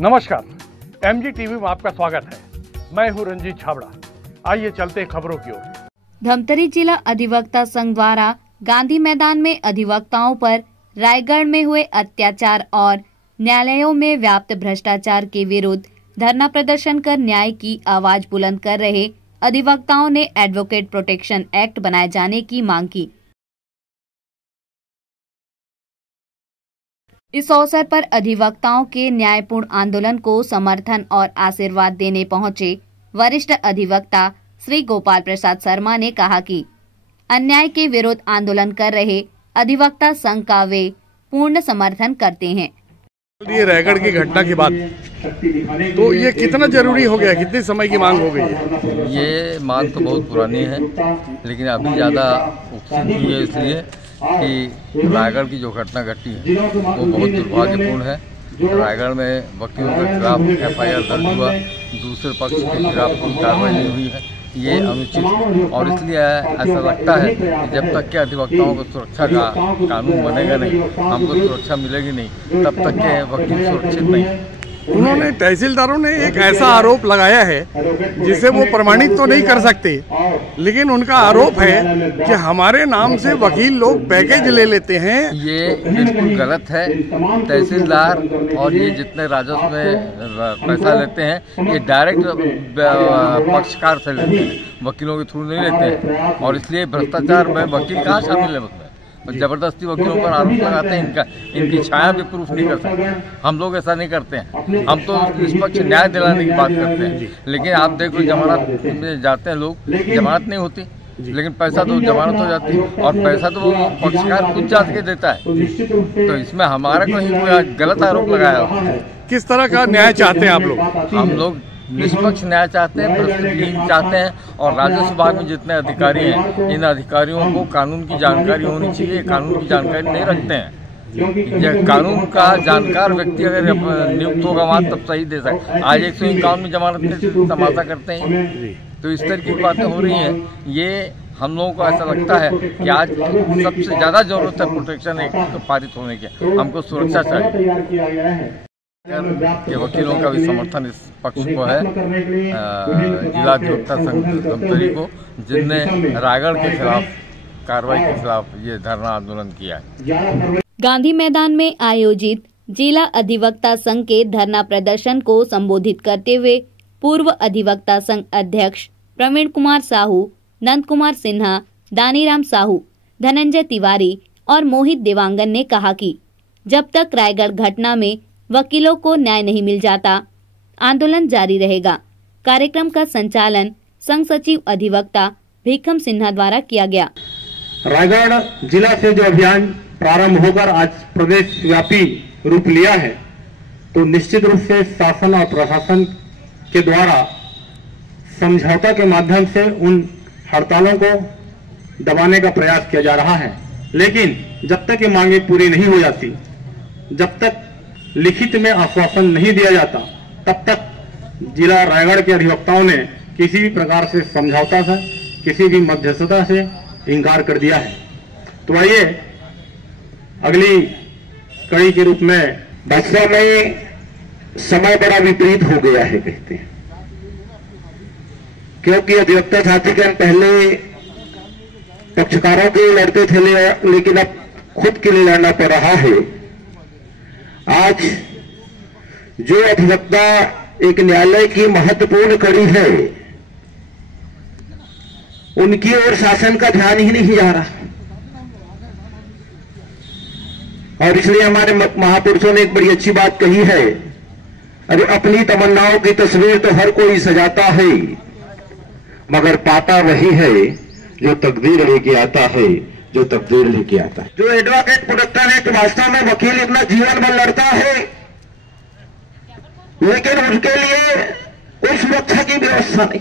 नमस्कार, MG TV में आपका स्वागत है। मैं हूं रंजीत छाबड़ा। आइए चलते हैं खबरों की ओर। धमतरी जिला अधिवक्ता संघ द्वारा गांधी मैदान में अधिवक्ताओं पर रायगढ़ में हुए अत्याचार और न्यायालयों में व्याप्त भ्रष्टाचार के विरुद्ध धरना प्रदर्शन कर न्याय की आवाज बुलंद कर रहे अधिवक्ताओं ने एडवोकेट प्रोटेक्शन एक्ट बनाए जाने की मांग की। इस अवसर पर अधिवक्ताओं के न्यायपूर्ण आंदोलन को समर्थन और आशीर्वाद देने पहुंचे वरिष्ठ अधिवक्ता श्री गोपाल प्रसाद शर्मा ने कहा कि अन्याय के विरुद्ध आंदोलन कर रहे अधिवक्ता संघ का वे पूर्ण समर्थन करते हैं। ये रायगढ़ की घटना के बाद तो ये कितना जरूरी हो गया, कितने समय की मांग हो गई है? ये मांग तो बहुत पुरानी है, लेकिन अभी ज़्यादा उत्सुक हुई है इसलिए कि रायगढ़ की जो घटना घटी है वो बहुत दुर्भाग्यपूर्ण है। रायगढ़ में वकीलों के खिलाफ FIR दर्ज हुआ, दूसरे पक्ष के खिलाफ कोई कार्रवाई नहीं हुई है, ये अनुचित और इसलिए ऐसा लगता है कि जब तक के अधिवक्ताओं को सुरक्षा का कानून बनेगा नहीं, हमको सुरक्षा मिलेगी नहीं, तब तक के वकील सुरक्षित नहीं। उन्होंने तहसीलदारों ने एक ऐसा आरोप लगाया है जिसे वो प्रमाणित तो नहीं कर सकते, लेकिन उनका आरोप है कि हमारे नाम से वकील लोग पैकेज ले लेते हैं। ये बिल्कुल गलत है। तहसीलदार और ये जितने राजस्व में पैसा लेते हैं ये डायरेक्ट पक्षकार से लेते हैं, वकीलों के थ्रू नहीं लेते हैं, और इसलिए भ्रष्टाचार में वकील कहाँ शामिल है उसमें? जबरदस्ती वकीलों पर आरोप लगाते हैं, इनकी छाया भी प्रूफ नहीं कर सकते। हम लोग ऐसा नहीं करते हैं, हम तो निष्पक्ष न्याय दिलाने की बात करते हैं। लेकिन आप देखो जमानत में जाते हैं लोग, जमानत नहीं होती, लेकिन पैसा तो जमानत हो जाती है, और पैसा तो वो पक्षकार खुद जांच के देता है। तो इसमें हमारा कहीं कोई गलत आरोप लगाया। किस तरह का न्याय चाहते हैं आप लोग? हम लोग निष्पक्ष न्याय चाहते हैं, प्रस्तुति चाहते हैं, और राजस्व विभाग में जितने अधिकारी हैं इन अधिकारियों को कानून की जानकारी होनी चाहिए। कानून की जानकारी नहीं रखते हैं। कानून का जानकार व्यक्ति अगर नियुक्त होगा वहाँ तब सही दे सकते। आज 151 में जमानत के तमाशा करते हैं, तो इस तरह की बातें हो रही हैं। ये हम लोगों को ऐसा लगता है कि आज सबसे ज़्यादा जरूरत है प्रोटेक्शन एक्ट पारित होने की। हमको सुरक्षा चाहिए कि वकीलों का भी समर्थन इस पक्ष को है, जिला अधिवक्ता संघ धमतरी को, जिनने रायगढ़ के खिलाफ कार्रवाई के खिलाफ ये धरना आंदोलन किया है। गांधी मैदान में आयोजित जिला अधिवक्ता संघ के धरना प्रदर्शन को संबोधित करते हुए पूर्व अधिवक्ता संघ अध्यक्ष प्रवीण कुमार साहू, नंद कुमार सिन्हा, दानीराम साहू, धनंजय तिवारी और मोहित देवांगन ने कहा कि जब तक रायगढ़ घटना में वकीलों को न्याय नहीं मिल जाता, आंदोलन जारी रहेगा। कार्यक्रम का संचालन संघ सचिव अधिवक्ता भीखम सिन्हा द्वारा किया गया। रायगढ़ जिला से जो अभियान प्रारंभ होकर आज प्रदेश व्यापी रूप लिया है, तो निश्चित रूप से शासन और प्रशासन के द्वारा समझौता के माध्यम से उन हड़तालों को दबाने का प्रयास किया जा रहा है। लेकिन जब तक ये मांगे पूरी नहीं हो जाती, जब तक लिखित में आश्वासन नहीं दिया जाता, तब तक जिला रायगढ़ के अधिवक्ताओं ने किसी भी प्रकार से समझौता से, किसी भी मध्यस्थता से इनकार कर दिया है। तो आइए अगली कड़ी के रूप में बक्सा में समय बड़ा विपरीत हो गया है कहते हैं, क्योंकि अधिवक्ता साथी के पहले पक्षकारों के लिए लड़ते थे, लेकिन अब खुद के लिए लड़ना पड़ रहा है। आज जो अधिवक्ता एक न्यायालय की महत्वपूर्ण कड़ी है, उनकी ओर शासन का ध्यान ही नहीं जा रहा, और इसलिए हमारे महापुरुषों ने एक बड़ी अच्छी बात कही है, अरे अपनी तमन्नाओं की तस्वीर तो हर कोई सजाता है, मगर पाता वही है जो तकदीर लेके आता है, जो तकदीर लेके आता है। जो एडवोकेट प्रोटेक्शन एक्ट, वास्तव में वकील इतना जीवन भर लड़ता है, लेकिन उनके लिए कोई सुरक्षा की व्यवस्था नहीं।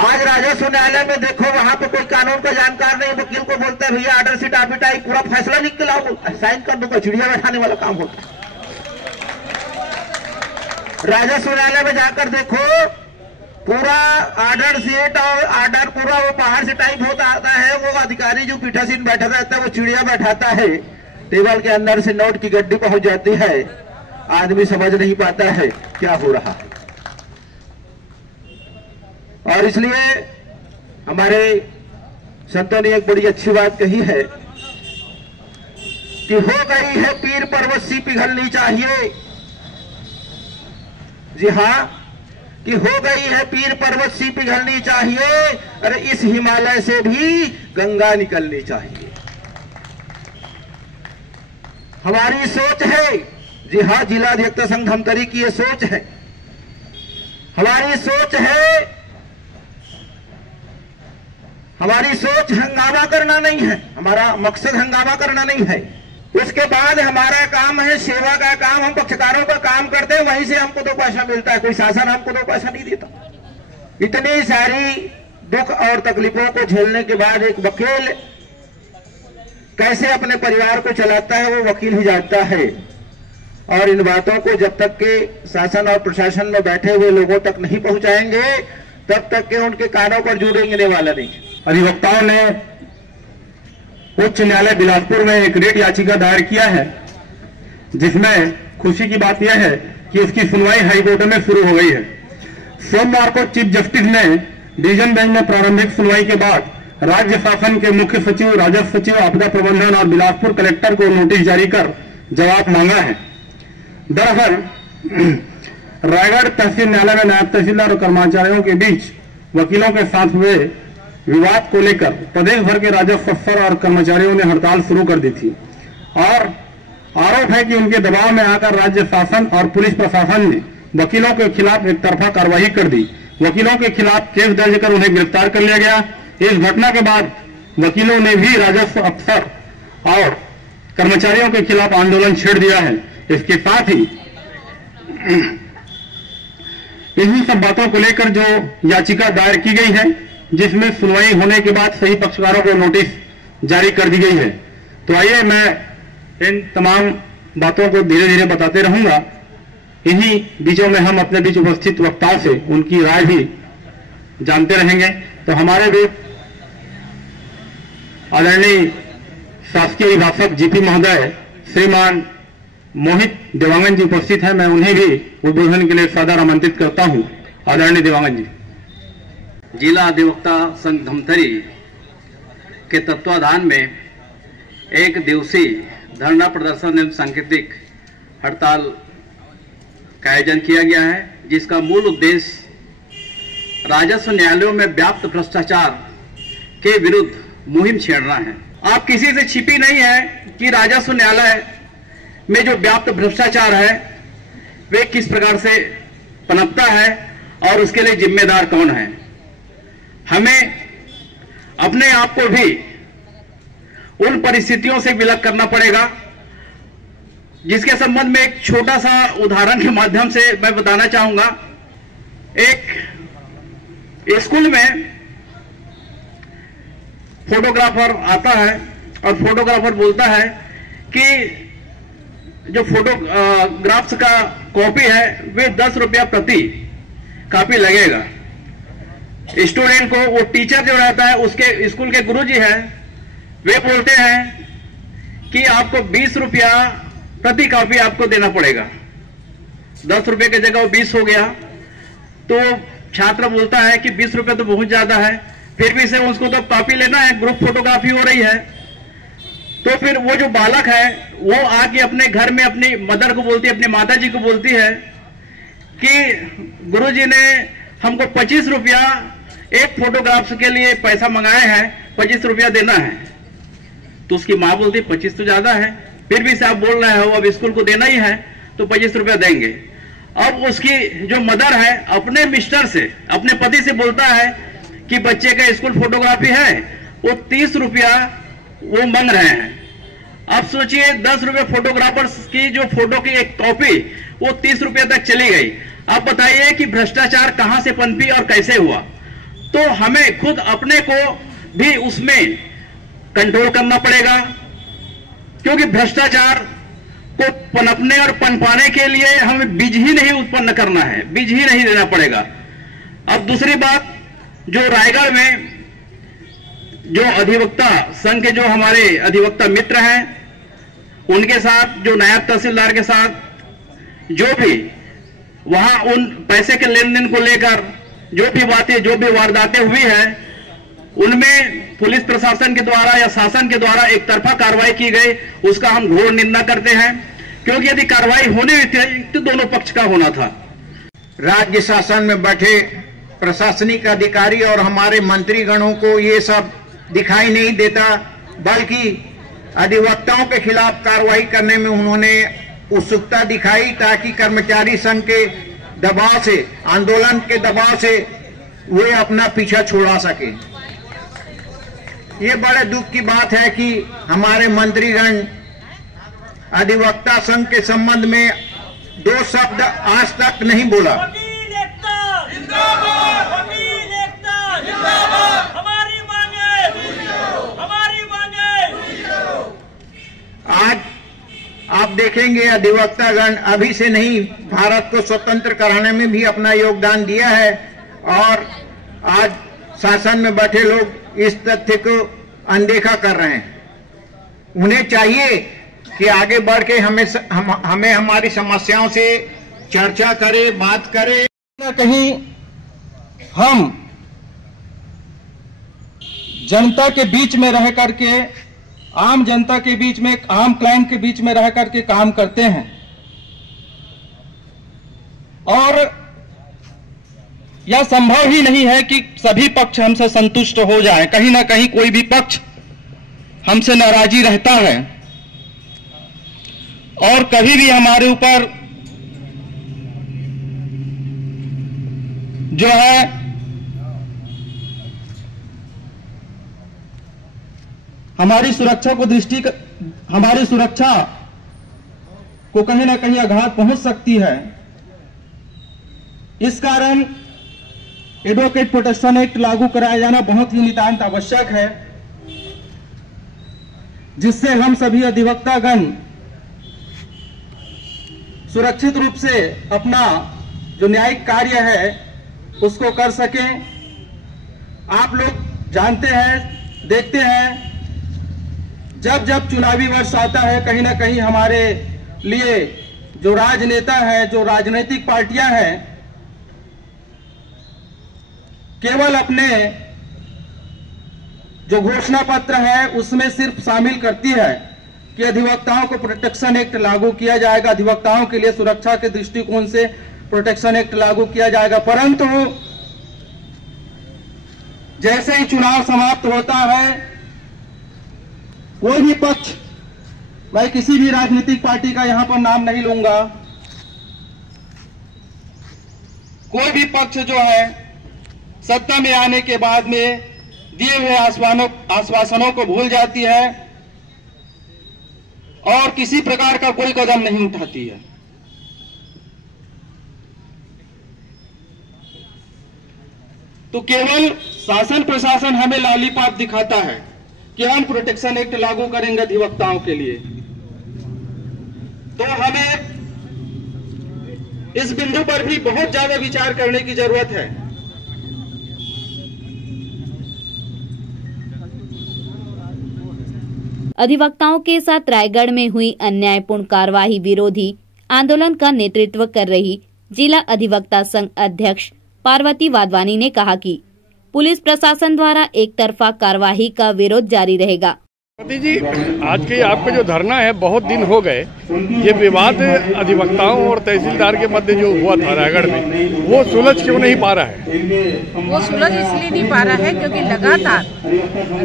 आज राजस्व न्यायालय में देखो, वहां पे कोई कानून का जानकार नहीं, वकील को बोलता है भैया ऑर्डर शीट आबिटाई पूरा फैसला लिख के लाओ, साइन कर दूंगा, चिड़िया बैठाने वाला काम होता है। राजस्व न्यायालय में जाकर देखो, पूरा ऑर्डर शीट और ऑर्डर पूरा वो बाहर से टाइप होता आता है, वो अधिकारी जो पीठासीन बैठा रहता है वो चिड़िया बैठाता है, टेबल के अंदर से नोट की गड्डी पहुंच जाती है आदमी समझ नहीं पाता है क्या हो रहा है। और इसलिए हमारे संतों ने एक बड़ी अच्छी बात कही है कि हो गई है पीर पर्वत सी पिघलनी चाहिए। जी हां, कि हो गई है पीर पर्वत सी पिघलनी चाहिए, अरे इस हिमालय से भी गंगा निकलनी चाहिए। हमारी सोच है, जी हां, जिला अधिवक्ता संघ धमतरी की ये सोच है। हमारी सोच है, हमारी सोच हंगामा करना नहीं है, हमारा मकसद हंगामा करना नहीं है। उसके बाद हमारा काम है सेवा का काम, हम पक्षकारों का काम करते हैं, वहीं से हमको 2 पैसा मिलता है, कोई शासन हमको 2 पैसा नहीं देता। इतनी सारी दुख और तकलीफों को झेलने के बाद एक वकील कैसे अपने परिवार को चलाता है वो वकील ही जानता है। और इन बातों को जब तक के शासन और प्रशासन में बैठे हुए लोगों तक नहीं पहुंचाएंगे तब तक के उनके कानों पर जू रेंगने वाला नहीं। अधिवक्ताओं ने उच्च न्यायालय बिलासपुर में एक रिट याचिका दायर किया है, जिसमें खुशी की बात यह है कि उसकी सुनवाई हाईकोर्ट में शुरू हो गई है। सोमवार को चीफ जस्टिस ने डिवीजन बेंच में प्रारंभिक सुनवाई के बाद राज्य शासन के मुख्य सचिव, राजस्व सचिव, आपदा प्रबंधन और बिलासपुर कलेक्टर को नोटिस जारी कर जवाब मांगा है। दरअसल रायगढ़ तहसील न्यायालय में नायब तहसीलदार और कर्मचारियों के बीच वकीलों के साथ हुए विवाद को लेकर प्रदेश भर के राजस्व अफसर और कर्मचारियों ने हड़ताल शुरू कर दी थी और आरोप है कि उनके दबाव में आकर राज्य शासन और पुलिस प्रशासन ने वकीलों के खिलाफ एक तरफा कार्रवाई कर दी। वकीलों के खिलाफ केस दर्ज कर उन्हें गिरफ्तार कर लिया गया। इस घटना के बाद वकीलों ने भी राजस्व अफसर और कर्मचारियों के खिलाफ आंदोलन छेड़ दिया है। इसके साथ ही इन्हीं सब बातों को लेकर जो याचिका दायर की गई है, जिसमें सुनवाई होने के बाद सही पक्षकारों को नोटिस जारी कर दी गई है। तो आइए मैं इन तमाम बातों को धीरे धीरे बताते रहूंगा। इन्हीं बीचों में हम अपने बीच उपस्थित वक्ताओं से उनकी राय भी जानते रहेंगे। तो हमारे भी आदरणीय शासकीय अभिभाषक जीपी महोदय श्रीमान मोहित देवांगन जी उपस्थित हैं। मैं उन्हें भी उद्बोधन के लिए सादर आमंत्रित करता हूं। आदरणीय देवांगन जी। जिला अधिवक्ता संघ धमतरी के तत्वाधान में 1 दिवसीय धरना प्रदर्शन एवं सांकेतिक हड़ताल का आयोजन किया गया है, जिसका मूल उद्देश्य राजस्व न्यायालयों में व्याप्त भ्रष्टाचार के विरुद्ध मुहिम छेड़ना है। आप किसी से छिपी नहीं है कि राजस्व न्यायालय में जो व्याप्त भ्रष्टाचार है वे किस प्रकार से पनपता है और उसके लिए जिम्मेदार कौन है। हमें अपने आप को भी उन परिस्थितियों से विलग करना पड़ेगा, जिसके संबंध में एक छोटा सा उदाहरण के माध्यम से मैं बताना चाहूंगा। एक स्कूल में फोटोग्राफर आता है और फोटोग्राफर बोलता है कि जो फोटोग्राफ्स का कॉपी है वे 10 रुपया प्रति कॉपी लगेगा। स्टूडेंट को वो टीचर जो रहता है उसके स्कूल के गुरुजी हैं वे बोलते हैं कि आपको 20 रुपया प्रति कॉपी आपको देना पड़ेगा। 10 रुपये की जगह वो 20 हो गया। तो छात्र बोलता है कि 20 रुपये तो बहुत ज्यादा है, फिर भी से उसको तो कॉपी लेना है, ग्रुप फोटोग्राफी हो रही है। तो फिर वो जो बालक है वो आके अपने घर में अपनी मदर को बोलती है, अपनी माता जी को बोलती है कि गुरुजी ने हमको 25 रुपया एक फोटोग्राफ्स के लिए पैसा मंगाए हैं, 25 रुपया देना है। तो उसकी माँ बोलती 25 तो ज्यादा है, फिर भी से आप बोल रहे हो अब स्कूल को देना ही है तो 25 रुपया देंगे। अब उसकी जो मदर है अपने मिस्टर से, अपने पति से बोलता है कि बच्चे का स्कूल फोटोग्राफी है, वो 30 रुपया वो मांग रहे हैं। अब सोचिए 10 रुपये फोटोग्राफर्स की जो फोटो की एक कॉपी वो 30 रुपये तक चली गई। अब बताइए कि भ्रष्टाचार कहां से पनपी और कैसे हुआ। तो हमें खुद अपने को भी उसमें कंट्रोल करना पड़ेगा, क्योंकि भ्रष्टाचार को पनपने और पनपाने के लिए हमें बीज ही नहीं उत्पन्न करना है, बीज ही नहीं देना पड़ेगा। अब दूसरी बात, जो रायगढ़ में जो अधिवक्ता संघ के जो हमारे अधिवक्ता मित्र हैं उनके साथ, जो नायब तहसीलदार के साथ जो भी वहां उन पैसे के लेन देन को लेकर जो भी बातें, जो भी वारदातें हुई हैं, उनमें पुलिस प्रशासन के द्वारा या शासन के द्वारा एक तरफा कार्रवाई की गई, उसका हम घोर निंदा करते हैं। क्योंकि यदि कार्रवाई होनी थी तो दोनों पक्ष का होना था। राज्य शासन में बैठे प्रशासनिक अधिकारी और हमारे मंत्रीगणों को ये सब दिखाई नहीं देता, बल्कि अधिवक्ताओं के खिलाफ कार्रवाई करने में उन्होंने उत्सुकता दिखाई, ताकि कर्मचारी संघ के दबाव से, आंदोलन के दबाव से वे अपना पीछा छुड़ा सके। ये बड़े दुख की बात है कि हमारे मंत्रीगण अधिवक्ता संघ के संबंध में 2 शब्द आज तक नहीं बोला। आज आप देखेंगे अधिवक्तागण अभी से नहीं, भारत को स्वतंत्र कराने में भी अपना योगदान दिया है, और आज शासन में बैठे लोग इस तथ्य को अनदेखा कर रहे हैं। उन्हें चाहिए कि आगे बढ़ के हमें हमारी समस्याओं से चर्चा करे, बात करे। कहीं हम जनता के बीच में रह करके, आम जनता के बीच में, आम क्लाइंट के बीच में रह करके काम करते हैं, और यह संभव ही नहीं है कि सभी पक्ष हमसे संतुष्ट हो जाएं। कहीं ना कहीं कोई भी पक्ष हमसे नाराजी रहता है, और कभी भी हमारे ऊपर जो है हमारी सुरक्षा को कहीं ना कहीं आघात पहुंच सकती है। इस कारण एडवोकेट प्रोटेक्शन एक्ट लागू कराया जाना बहुत ही नितांत आवश्यक है, जिससे हम सभी अधिवक्तागण सुरक्षित रूप से अपना जो न्यायिक कार्य है उसको कर सकें। आप लोग जानते हैं, देखते हैं, जब जब चुनावी वर्ष आता है, कहीं ना कहीं हमारे लिए जो राजनेता है, जो राजनीतिक पार्टियां हैं, केवल अपने जो घोषणा पत्र है उसमें सिर्फ शामिल करती है कि अधिवक्ताओं को प्रोटेक्शन एक्ट लागू किया जाएगा, अधिवक्ताओं के लिए सुरक्षा के दृष्टिकोण से प्रोटेक्शन एक्ट लागू किया जाएगा। परंतु जैसे ही चुनाव समाप्त होता है, कोई भी पक्ष, मैं किसी भी राजनीतिक पार्टी का यहां पर नाम नहीं लूंगा, कोई भी पक्ष जो है सत्ता में आने के बाद में दिए हुए आश्वासनों को भूल जाती है और किसी प्रकार का कोई कदम नहीं उठाती है। तो केवल शासन प्रशासन हमें लॉलीपॉप दिखाता है कि हम प्रोटेक्शन एक्ट लागू करेंगे अधिवक्ताओं के लिए। तो हमें इस बिंदु पर भी बहुत ज्यादा विचार करने की जरूरत है। अधिवक्ताओं के साथ रायगढ़ में हुई अन्यायपूर्ण कार्यवाही विरोधी आंदोलन का नेतृत्व कर रही जिला अधिवक्ता संघ अध्यक्ष पार्वती वाधवानी ने कहा कि पुलिस प्रशासन द्वारा एक तरफा कार्यवाही का विरोध जारी रहेगा। जी, आज के आपका जो धरना है, बहुत दिन हो गए। ये विवाद अधिवक्ताओं और तहसीलदार के मध्य जो हुआ था रायगढ़ में, वो सुलझ क्यों नहीं पा रहा है? वो सुलझ इसलिए नहीं पा रहा है क्योंकि लगातार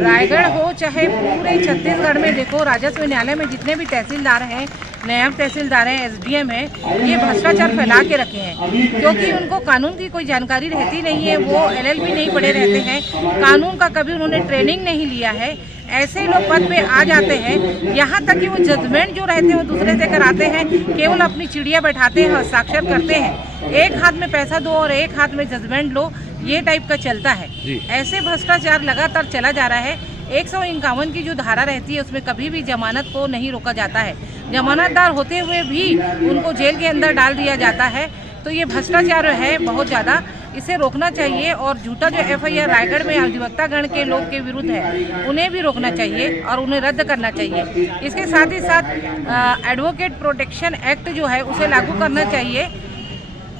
रायगढ़ हो चाहे पूरे छत्तीसगढ़ में देखो, राजस्व न्यायालय में जितने भी तहसीलदार हैं, नायब तहसीलदार हैं, एसडीएम हैं, ये भ्रष्टाचार फैला के रखे हैं। क्योंकि उनको कानून की कोई जानकारी रहती नहीं है, वो एलएलबी नहीं पढ़े रहते हैं, कानून का कभी उन्होंने ट्रेनिंग नहीं लिया है। ऐसे लोग पद पे आ जाते हैं, यहाँ तक कि वो जजमेंट जो रहते हैं वो दूसरे से कराते हैं, केवल अपनी चिड़िया बैठाते हैं, हस्ताक्षर करते हैं, एक हाथ में पैसा दो और एक हाथ में जजमेंट लो, ये टाइप का चलता है। ऐसे भ्रष्टाचार लगातार चला जा रहा है। 151 की जो धारा रहती है उसमें कभी भी जमानत को नहीं रोका जाता है, जमानतदार होते हुए भी उनको जेल के अंदर डाल दिया जाता है। तो ये भ्रष्टाचार है बहुत ज़्यादा, इसे रोकना चाहिए और झूठा जो FIR रायगढ़ में अधिवक्ता गण के लोग के विरुद्ध है उन्हें भी रोकना चाहिए और उन्हें रद्द करना चाहिए। इसके साथ ही साथ एडवोकेट प्रोटेक्शन एक्ट जो है उसे लागू करना चाहिए।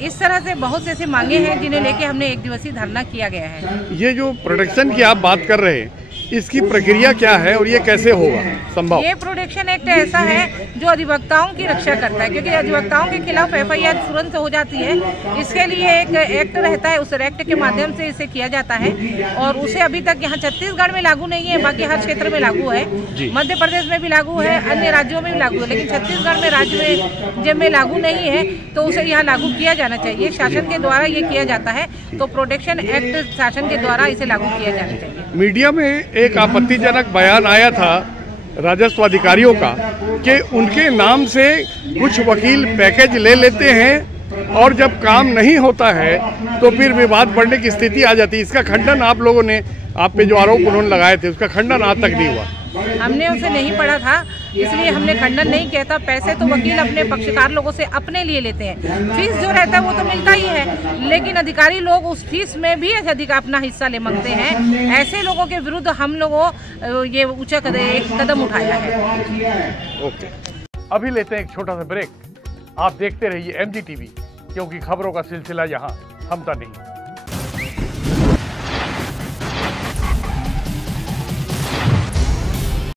इस तरह से बहुत से ऐसी मांगे हैं जिन्हें लेके हमने 1 दिवसीय धरना किया गया है। ये जो प्रोटेक्शन की आप बात कर रहे हैं, इसकी प्रक्रिया क्या है और ये कैसे होगा संभव? ये प्रोटेक्शन एक्ट ऐसा है जो अधिवक्ताओं की रक्षा करता है, क्योंकि अधिवक्ताओं के खिलाफ FIR तुरंत हो जाती है। इसके लिए एक एक्ट रहता है, उस एक्ट के माध्यम से इसे किया जाता है और उसे अभी तक यहाँ छत्तीसगढ़ में लागू नहीं है, बाकी हर क्षेत्र में लागू है। मध्य प्रदेश में भी लागू है, अन्य राज्यों में भी लागू है, लेकिन छत्तीसगढ़ में राज्य में लागू नहीं है, तो उसे यहाँ लागू किया जाना चाहिए। शासन के द्वारा ये किया जाता है, तो प्रोटेक्शन एक्ट शासन के द्वारा इसे लागू किया जाना चाहिए। मीडिया में एक आपत्तिजनक बयान आया था राजस्व अधिकारियों का कि उनके नाम से कुछ वकील पैकेज ले लेते हैं और जब काम नहीं होता है तो फिर विवाद बढ़ने की स्थिति आ जाती है। इसका खंडन आप लोगों ने, आप पे जो आरोप उन्होंने लगाए थे, उसका खंडन आज तक नहीं हुआ। हमने उसे नहीं पढ़ा था, इसलिए हमने खंडन नहीं किया था। पैसे तो वकील अपने पक्षकार लोगों से अपने लिए लेते हैं, फीस जो रहता है वो तो मिलता ही है, लेकिन अधिकारी लोग उस फीस में भी अपना हिस्सा ले मांगते हैं। ऐसे लोगों के विरुद्ध हम लोगों ये ऊंचा कदम उठाया है। ओके, अभी लेते हैं एक छोटा सा ब्रेक। आप देखते रहिए MG TV, क्योंकि खबरों का सिलसिला यहाँ थमता नहीं।